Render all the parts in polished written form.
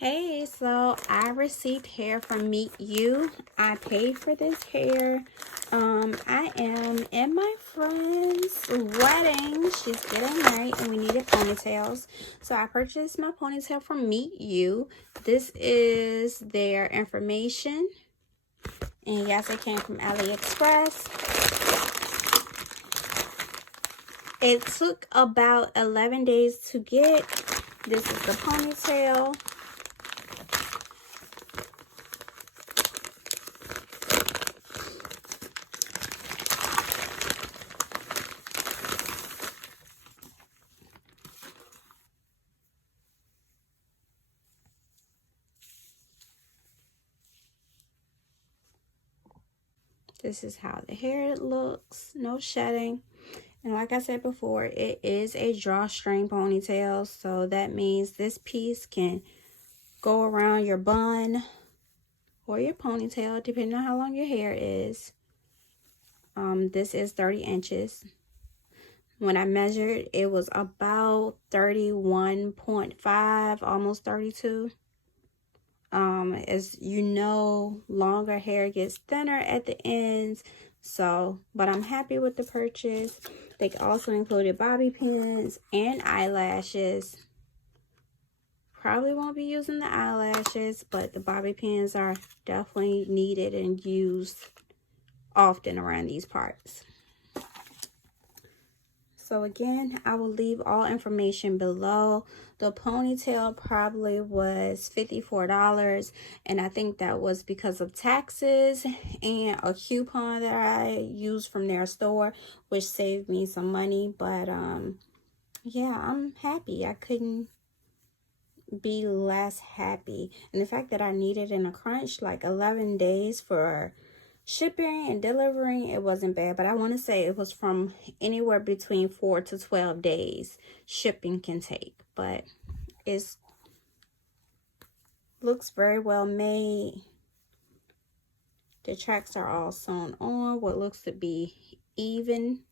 Hey, so I received hair from Meetu. I paid for this hair. I am in my friend's wedding. She's getting married and we needed ponytails. So I purchased my ponytail from Meetu. This is their information. And yes, it came from AliExpress. It took about 11 days to get. This is the ponytail. This is how the hair looks. No shedding. And like I said before, it is a drawstring ponytail. So that means this piece can go around your bun or your ponytail, depending on how long your hair is. This is 30 inches. When I measured, it was about 31.5, almost 32. As you know, longer hair gets thinner at the ends. So, but I'm happy with the purchase. They also included bobby pins and eyelashes. Probably won't be using the eyelashes, but the bobby pins are definitely needed and used often around these parts. So again, I will leave all information below. The ponytail probably was $54, and I think that was because of taxes and a coupon that I used from their store, which saved me some money. But yeah, I'm happy. I couldn't be less happy. And the fact that I needed in a crunch, like 11 days for shipping and delivering, it wasn't bad. But I want to say it was from anywhere between 4 to 12 days shipping can take. But it looks very well made. The tracks are all sewn on what looks to be even.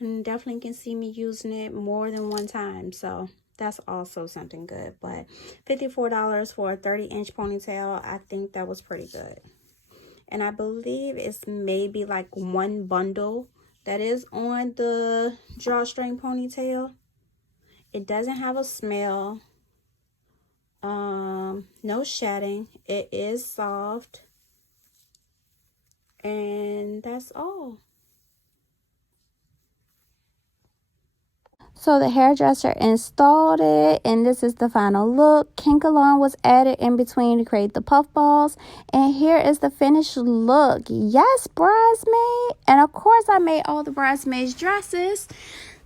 And definitely can see me using it more than one time. So that's also something good. But $54 for a 30-inch ponytail, I think that was pretty good. And I believe it's maybe like one bundle that is on the drawstring ponytail. It doesn't have a smell. No shedding. It is soft. And that's all. So the hairdresser installed it, and this is the final look. Kinkalon was added in between to create the puff balls. And here is the finished look. Yes, bridesmaid. And of course, I made all the bridesmaids' dresses.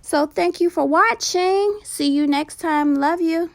So thank you for watching. See you next time. Love you.